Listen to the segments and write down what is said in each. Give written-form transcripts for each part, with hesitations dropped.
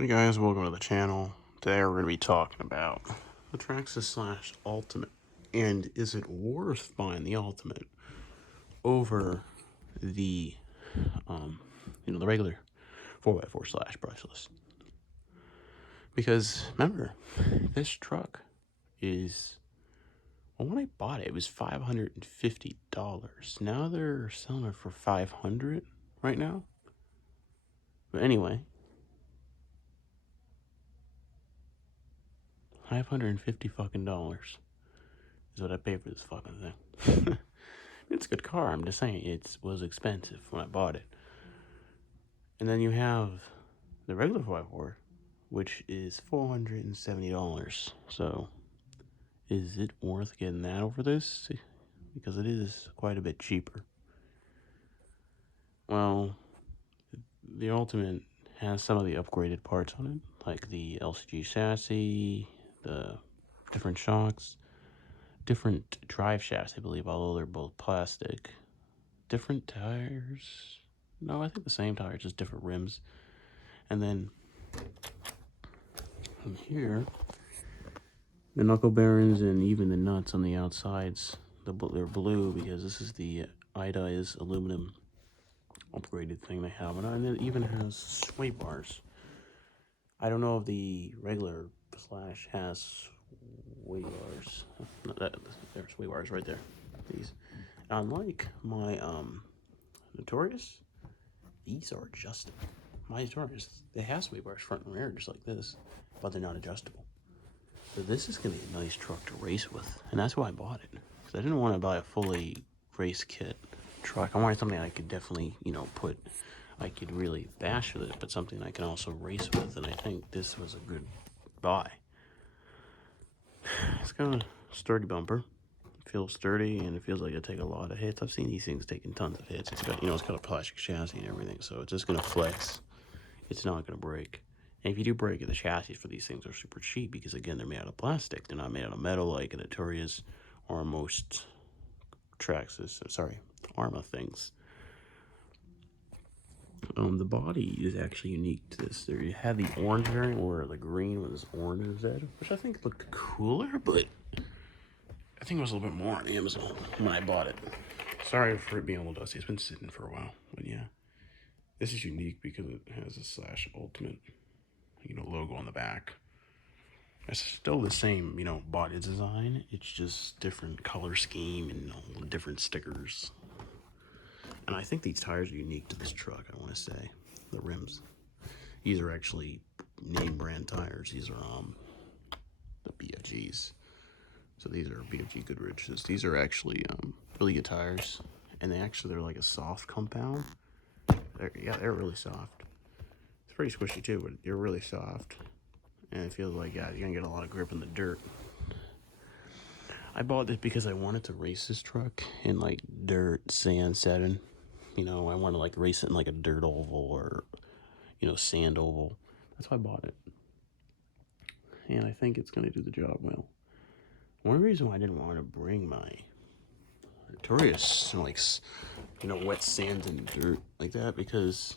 Hey guys, welcome to the channel. Today we're going to be talking about the Traxxas Slash Ultimate, and is it worth buying the Ultimate over the, the regular 4x4 Slash brushless? Because remember, this truck is, well, when I bought it, it was $550. Now they're selling it for $500 right now. But anyway, $550 fucking dollars is what I paid for this fucking thing. It's a good car. I'm just saying it was expensive when I bought it. And then you have the regular 4x4, which is $470. So, is it worth getting that over this? Because it is quite a bit cheaper. Well, the Ultimate has some of the upgraded parts on it, like the LCG chassis, the different shocks, different drive shafts, I believe, although they're both plastic. Different tires. No, I think the same tires, just different rims. And then from here, the knuckle bearings and even the nuts on the outsides, they're blue because this is the iodized aluminum upgraded thing they have. And it even has sway bars. I don't know if the regular Slash has sway bars. No, there's sway bars right there. These. Unlike my Notorious, these are adjustable. My Notorious, they have sway bars front and rear just like this, but they're not adjustable. So this is going to be a nice truck to race with, and that's why I bought it. Because I didn't want to buy a fully race kit truck. I wanted something I could definitely, I could really bash with it, but something I can also race with, and I think this was a good buy. It's got a sturdy bumper. It feels sturdy, and it feels like it take a lot of hits. I've seen these things taking tons of hits. It's got, it's got a plastic chassis and everything, so it's just going to flex. It's not going to break. And if you do break it, the chassis for these things are super cheap because, again, they're made out of plastic. They're not made out of metal like a Notorious or most Arma things. The body is actually unique to this. There you have the orange variant where the green was orange instead, which I think looked cooler, but I think it was a little bit more on Amazon when I bought it. Sorry for it being a little dusty. It's been sitting for a while, but yeah. This is unique because it has a Slash Ultimate, logo on the back. It's still the same, body design. It's just different color scheme and different stickers. And I think these tires are unique to this truck, I want to say. The rims. These are actually name brand tires. These are the BFGs. So these are BFG Goodrich's. These are actually really good tires. And they're like a soft compound. They're really soft. It's pretty squishy too, but they're really soft. And it feels like, you're gonna get a lot of grip in the dirt. I bought this because I wanted to race this truck in like dirt, sand setting. I want to like race it in like a dirt oval or, sand oval. That's why I bought it. And I think it's gonna do the job well. One reason why I didn't want to bring my Notorious, wet sand and dirt like that, because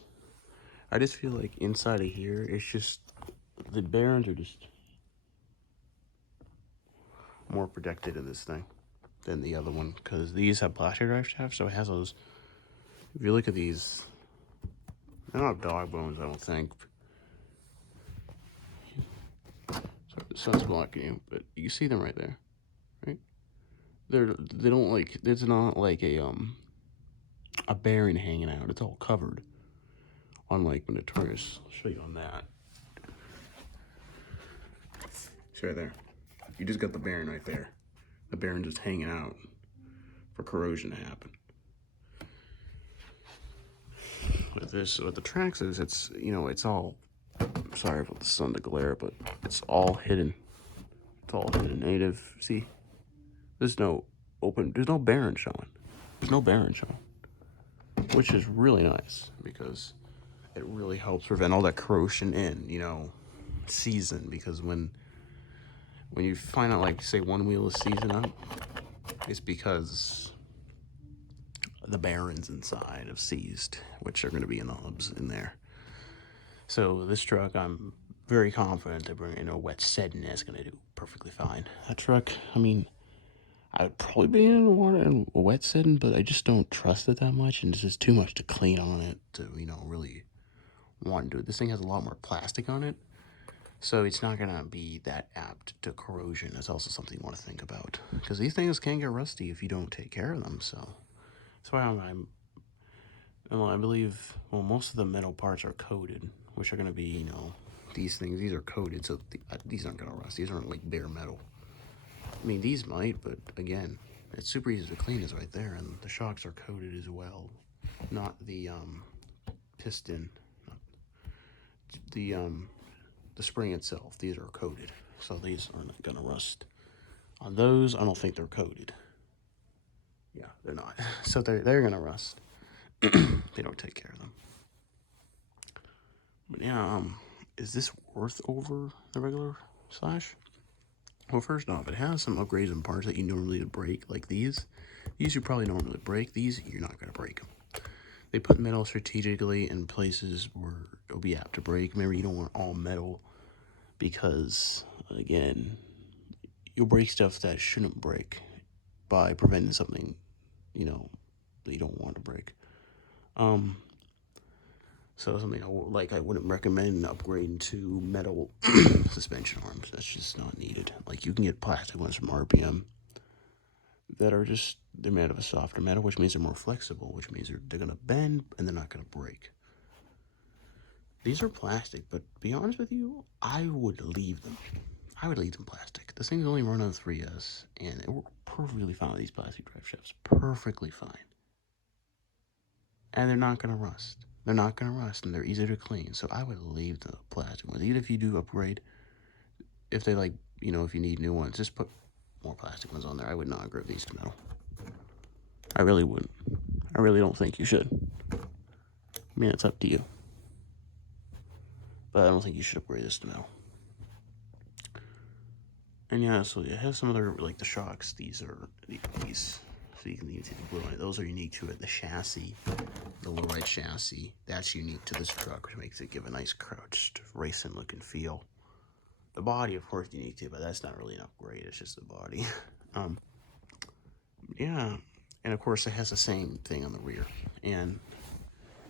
I just feel like inside of here, it's just, the bearings are just more protected in this thing than the other one, because these have plastic drive shafts, so it has those. If you look at these, they don't have dog bones, I don't think. Sorry, the sun's blocking you, but you see them right there, right? They don't like, it's not like a bearing hanging out. It's all covered. Unlike the Notorious, I'll show you on that. See right there. You just got the bearing right there. The bearing just hanging out for corrosion to happen. With the Traxxas, it's all, sorry for the sun to glare, but it's all hidden. It's all hidden. Native, see? There's no bearing showing. There's no bearing showing. Which is really nice, because it really helps prevent all that corrosion in, season, because when you find out, like, say one wheel is seasoned up, it's because the bearings inside have seized, which are going to be in the hubs in there. So this truck, I'm very confident that bringing a wet setting is going to do perfectly fine. That truck, I mean, I would probably be in water and a wet setting, but I just don't trust it that much, and it's just too much to clean on it to, really want to do it. This thing has a lot more plastic on it, so it's not going to be that apt to corrosion. That's also something you want to think about, because these things can get rusty if you don't take care of them, so that's why I believe, well, most of the metal parts are coated, which are going to be, these things, these are coated, so these aren't going to rust. These aren't like bare metal. I mean, these might, but again, it's super easy to clean. Is right there, and the shocks are coated as well. Not the piston, not the spring itself. These are coated, so these are not gonna rust. On those, I don't think they're coated. Yeah, they're not. So they're gonna rust. They don't take care of them. But yeah, is this worth over the regular Slash? Well, first off, it has some upgrades and parts that you normally break, like these. These you probably normally break. These, you're not going to break them. They put metal strategically in places where it'll be apt to break. Remember, you don't want all metal because, again, you'll break stuff that shouldn't break by preventing something, that you don't want to break. So something I wouldn't recommend upgrading to metal suspension arms. That's just not needed. Like, you can get plastic ones from RPM that are they're made of a softer metal, which means they're more flexible, which means they're gonna bend and they're not gonna break. These are plastic, but to be honest with you, I would leave them. I would leave them plastic. This thing's only run on 3S, and it worked perfectly fine with these plastic drive shafts. Perfectly fine. And they're not gonna rust. They're not gonna rust, and they're easy to clean. So I would leave the plastic ones. Even if you do upgrade, if they if you need new ones, just put more plastic ones on there. I would not upgrade these to metal. I really wouldn't. I really don't think you should. I mean, it's up to you. But I don't think you should upgrade this to metal. And yeah, so it has some other, like the shocks. These are these. So you can even see the blue on it. Those are unique to it. The chassis, the low-ride chassis, that's unique to this truck, which makes it give a nice crouched, racing look and feel. The body, of course, unique too, but that's not really an upgrade. It's just the body. Yeah, and of course, it has the same thing on the rear. And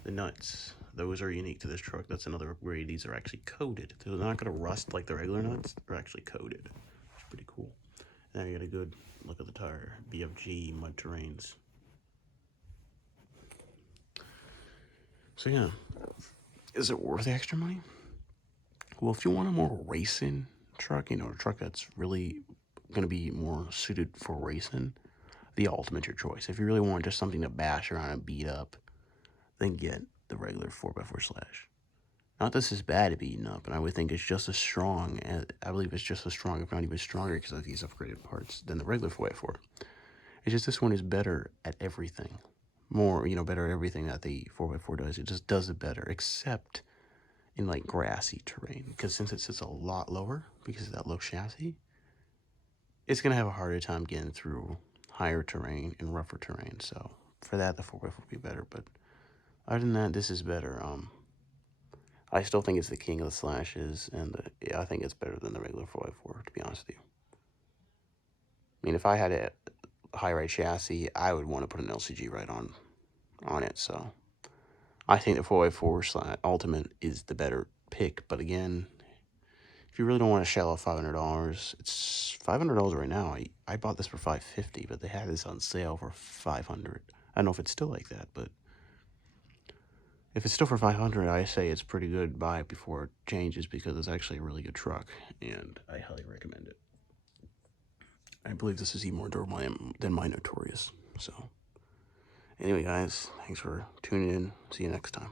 the nuts, those are unique to this truck. That's another upgrade. These are actually coated. They're not going to rust like the regular nuts. They're actually coated. It's pretty cool. Now you got a good look at the tire. BFG mud terrains. So yeah, is it worth the extra money? Well, if you want a more racing truck, a truck that's really going to be more suited for racing, the Ultimate's your choice. If you really want just something to bash around and beat up, then get the regular 4x4 Slash. Not this is bad at beating up, and I would think it's just as strong, and I believe it's just as strong, if not even stronger, because of these upgraded parts than the regular 4x4. It's just this one is better at everything. More, better at everything that the 4x4 does. It just does it better, except in like grassy terrain, because since it sits a lot lower because of that low chassis, it's gonna have a harder time getting through higher terrain and rougher terrain. So for that, the 4x4 would be better. But other than that, this is better. I still think it's the king of the slashes, and I think it's better than the regular 4x4, to be honest with you. I mean, if I had a high-ride chassis, I would want to put an LCG right on it. So I think the 4x4 Ultimate is the better pick. But again, if you really don't want to shell out $500, it's $500 right now. I bought this for $550, but they had this on sale for $500. I don't know if it's still like that, but if it's still for $500, I say it's pretty good. Buy it before it changes, because it's actually a really good truck, and I highly recommend it. I believe this is even more durable than my Notorious. So, anyway, guys, thanks for tuning in. See you next time.